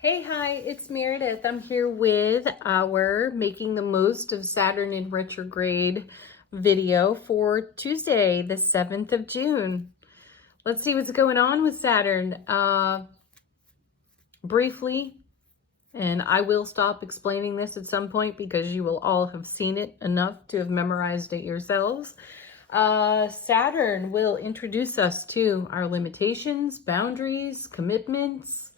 Hey, hi, it's Meredith. I'm here with our Making the Most of Saturn in Retrograde video for Tuesday, the 7th of June. Let's see what's going on with Saturn. Briefly, and I will stop explaining this at some point because you will all have seen it enough to have memorized it yourselves. Saturn will introduce us to our limitations, boundaries, commitments,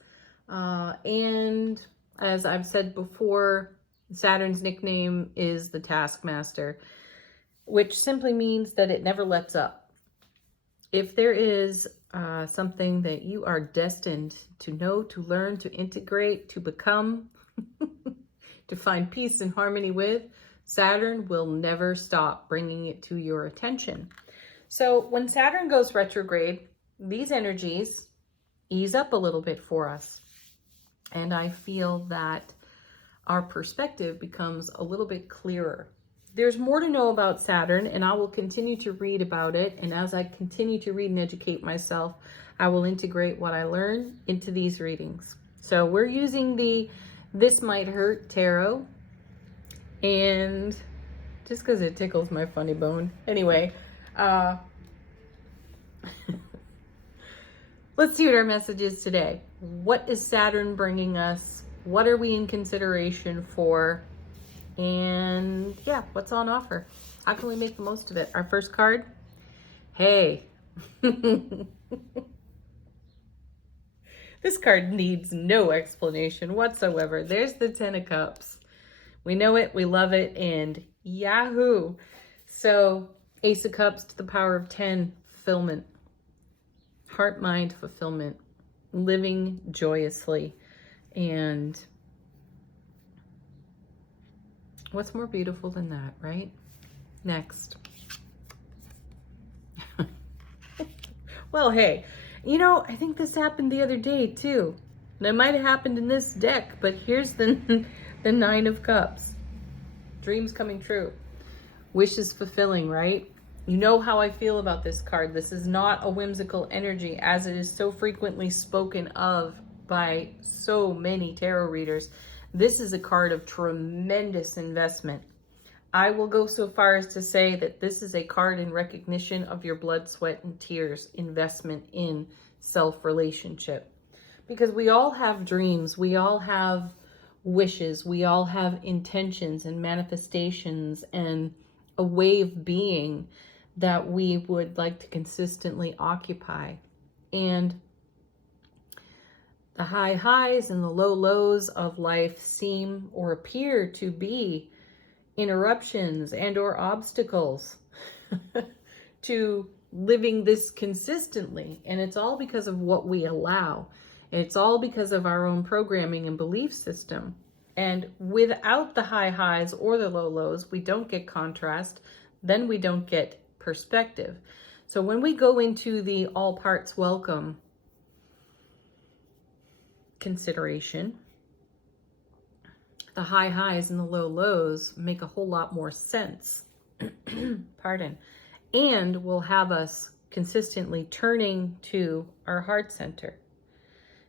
and as I've said before, Saturn's nickname is the Taskmaster, which simply means that it never lets up. If there is something that you are destined to know, to learn, to integrate, to become, to find peace and harmony with, Saturn will never stop bringing it to your attention. So when Saturn goes retrograde, these energies ease up a little bit for us. And I feel that our perspective becomes a little bit clearer. There's more to know about Saturn, and I will continue to read about it. And as I continue to read and educate myself, I will integrate what I learn into these readings. So we're using the This Might Hurt Tarot. And just because it tickles my funny bone. Anyway, let's see what our message is today. What is Saturn bringing us? What are we in consideration for? And yeah, what's on offer? How can we make the most of it? Our first card. Hey. This card needs no explanation whatsoever. There's the Ten of Cups. We know it, we love it, and yahoo! So, Ace of Cups to the power of 10, fulfillment. Heart, mind, fulfillment. Living joyously. And what's more beautiful than that, right? Next. Well, hey, you know, I think this happened the other day too. And it might have happened in this deck, but here's the Nine of Cups. Dreams coming true. Wishes fulfilling, right? You know how I feel about this card. This is not a whimsical energy, as it is so frequently spoken of by so many tarot readers. This is a card of tremendous investment. I will go so far as to say that this is a card in recognition of your blood, sweat, and tears investment in self-relationship. Because we all have dreams, we all have wishes, we all have intentions and manifestations and a way of being that we would like to consistently occupy. And the high highs and the low lows of life seem or appear to be interruptions and or obstacles to living this consistently. And it's all because of what we allow. It's all because of our own programming and belief system. And without the high highs or the low lows, we don't get contrast. Then we don't get perspective. So when we go into the all parts welcome consideration, the high highs and the low lows make a whole lot more sense. Pardon. And will have us consistently turning to our heart center,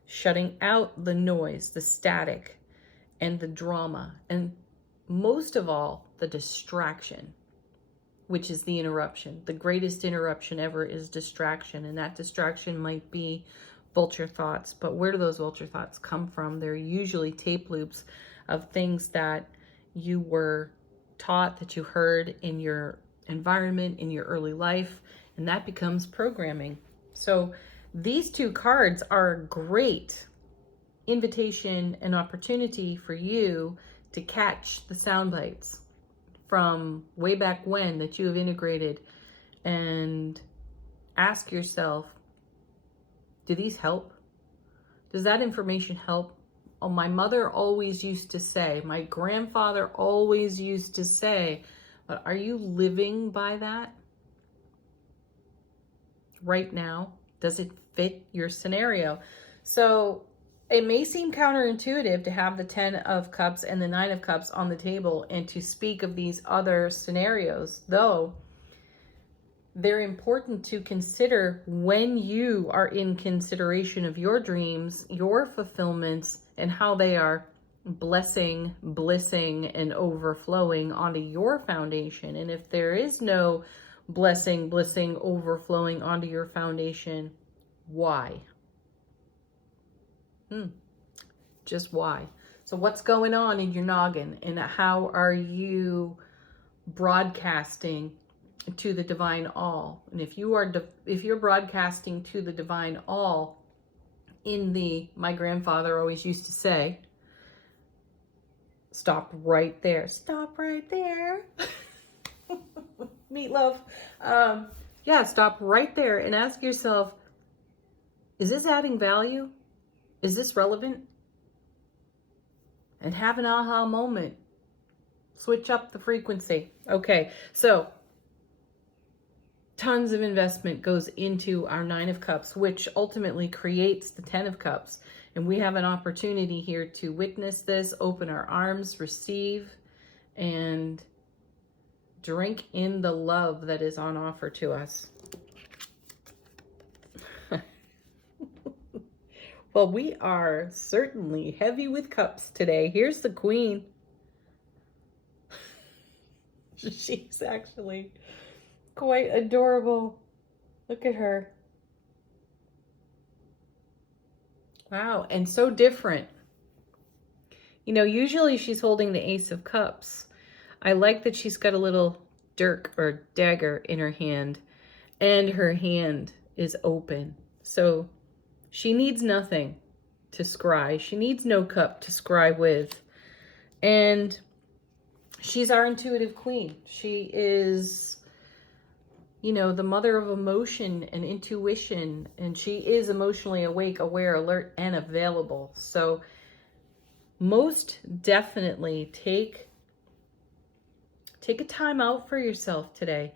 shutting out the noise, the static, and the drama, and most of all, the distraction, which is the interruption. The greatest interruption ever is distraction, and that distraction might be vulture thoughts. But where do those vulture thoughts come from? They're usually tape loops of things that you were taught, that you heard in your environment, in your early life, and that becomes programming. So these two cards are a great invitation and opportunity for you to catch the sound bites from way back when that you have integrated and ask yourself, do these help? Does that information help? Oh, my mother always used to say, my grandfather always used to say, but are you living by that right now? Does it fit your scenario? So it may seem counterintuitive to have the 10 of Cups and the 9 of Cups on the table and to speak of these other scenarios, though they're important to consider when you are in consideration of your dreams, your fulfillments, and how they are blissing, and overflowing onto your foundation. And if there is no blissing, overflowing onto your foundation, why? Just why? So what's going on in your noggin, and how are you broadcasting to the divine all? And if you're broadcasting to the divine all in the, my grandfather always used to say, stop right there. Stop right there. Meatloaf. Yeah, stop right there and ask yourself, is this adding value? Is this relevant? And have an aha moment. Switch up the frequency. Okay, so tons of investment goes into our 9 of Cups, which ultimately creates the 10 of Cups. And we have an opportunity here to witness this, open our arms, receive, and drink in the love that is on offer to us. Well, we are certainly heavy with cups today. Here's the Queen. She's actually quite adorable. Look at her. Wow, and so different. You know, usually she's holding the Ace of Cups. I like that she's got a little dirk or dagger in her hand, and her hand is open. So she needs nothing to scry. She needs no cup to scry with. And she's our intuitive queen. She is, you know, the mother of emotion and intuition. And she is emotionally awake, aware, alert, and available. So most definitely take a time out for yourself today.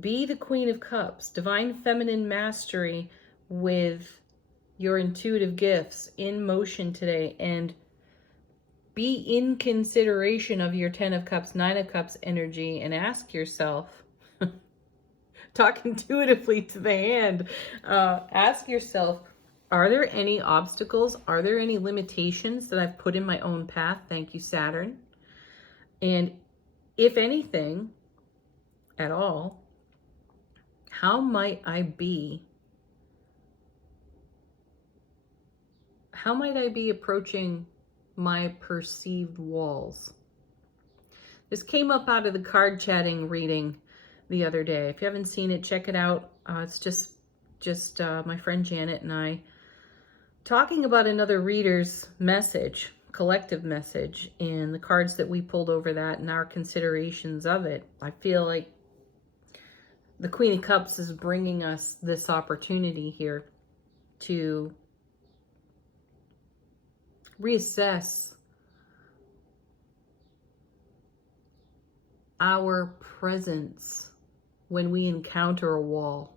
Be the Queen of Cups, divine feminine mastery with your intuitive gifts in motion today, and be in consideration of your 10 of Cups, 9 of Cups energy, and ask yourself, talk intuitively to the hand, ask yourself, are there any obstacles? Are there any limitations that I've put in my own path? Thank you, Saturn. And if anything at all, how might I be approaching my perceived walls? This came up out of the card chatting reading the other day. If you haven't seen it, check it out. It's just my friend Janet and I talking about another reader's message, collective message, and the cards that we pulled over that and our considerations of it. I feel like the Queen of Cups is bringing us this opportunity here to reassess our presence when we encounter a wall.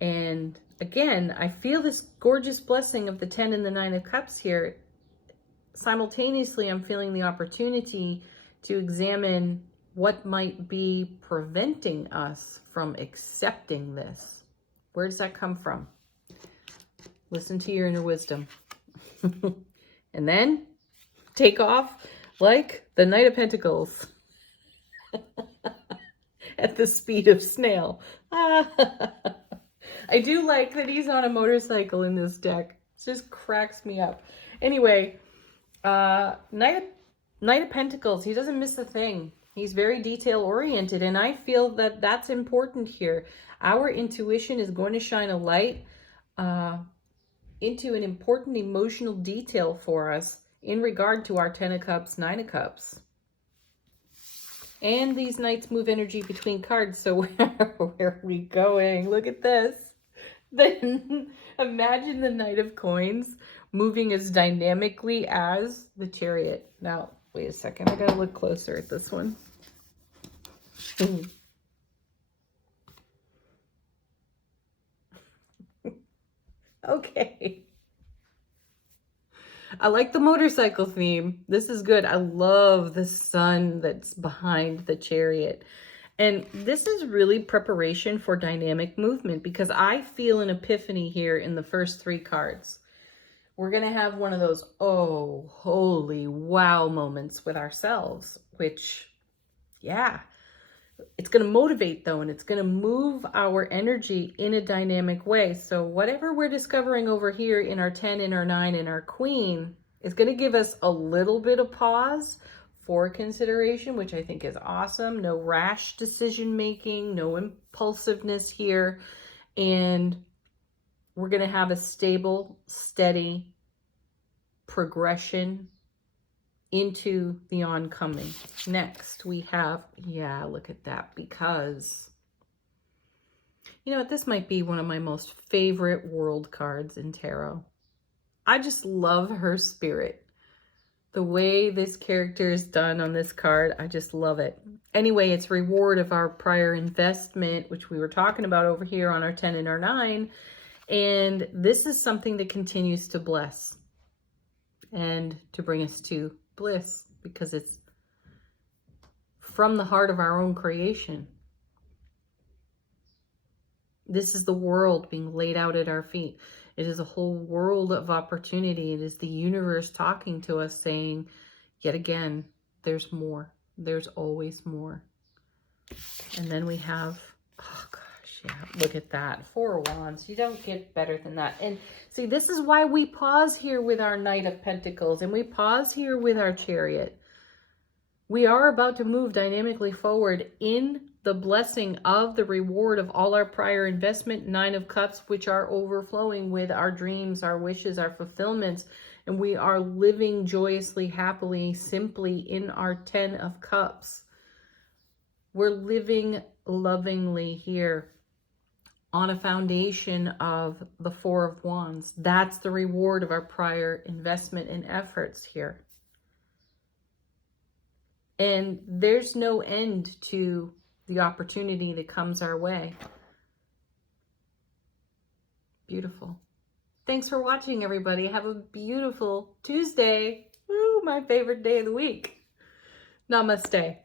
And again, I feel this gorgeous blessing of the 10 and the 9 of Cups here. Simultaneously, I'm feeling the opportunity to examine what might be preventing us from accepting this. Where does that come from? Listen to your inner wisdom. And then take off like the Knight of Pentacles at the speed of snail. I do like that he's on a motorcycle in this deck. It just cracks me up. Anyway, Knight of Pentacles, he doesn't miss a thing. He's very detail oriented, and I feel that that's important here. Our intuition is going to shine a light into an important emotional detail for us in regard to our 10 of Cups, 9 of Cups. And these knights move energy between cards, so where are we going? Look at this. Then imagine the Knight of Coins moving as dynamically as the Chariot. Now, wait a second. I gotta look closer at this one. Okay. I like the motorcycle theme. This is good. I love the sun that's behind the Chariot. And this is really preparation for dynamic movement, because I feel an epiphany here in the first 3 cards. We're going to have one of those, oh, holy wow moments with ourselves, which, yeah, it's going to motivate though, and it's going to move our energy in a dynamic way. So whatever we're discovering over here in our 10, in our 9, in our Queen is going to give us a little bit of pause for consideration, which I think is awesome. No rash decision making, no impulsiveness here. And we're going to have a stable, steady progression into the oncoming. Next, we have, yeah, look at that, because, you know what, this might be one of my most favorite world cards in tarot. I just love her spirit. The way this character is done on this card, I just love it. Anyway, it's reward of our prior investment, which we were talking about over here on our 10 and our 9. And this is something that continues to bless and to bring us to bliss, because it's from the heart of our own creation. This is the world being laid out at our feet. It is a whole world of opportunity. It is the universe talking to us, saying, yet again, there's more. There's always more. And then we have, oh gosh, yeah, look at that. 4 of Wands. You don't get better than that. And see, this is why we pause here with our Knight of Pentacles, and we pause here with our Chariot. We are about to move dynamically forward in the blessing of the reward of all our prior investment, 9 of Cups, which are overflowing with our dreams, our wishes, our fulfillments. And we are living joyously, happily, simply in our 10 of Cups. We're living lovingly here on a foundation of the 4 of Wands. That's the reward of our prior investment and efforts here. And there's no end to the opportunity that comes our way. Beautiful. Thanks for watching, everybody. Have a beautiful Tuesday. Woo, my favorite day of the week. Namaste.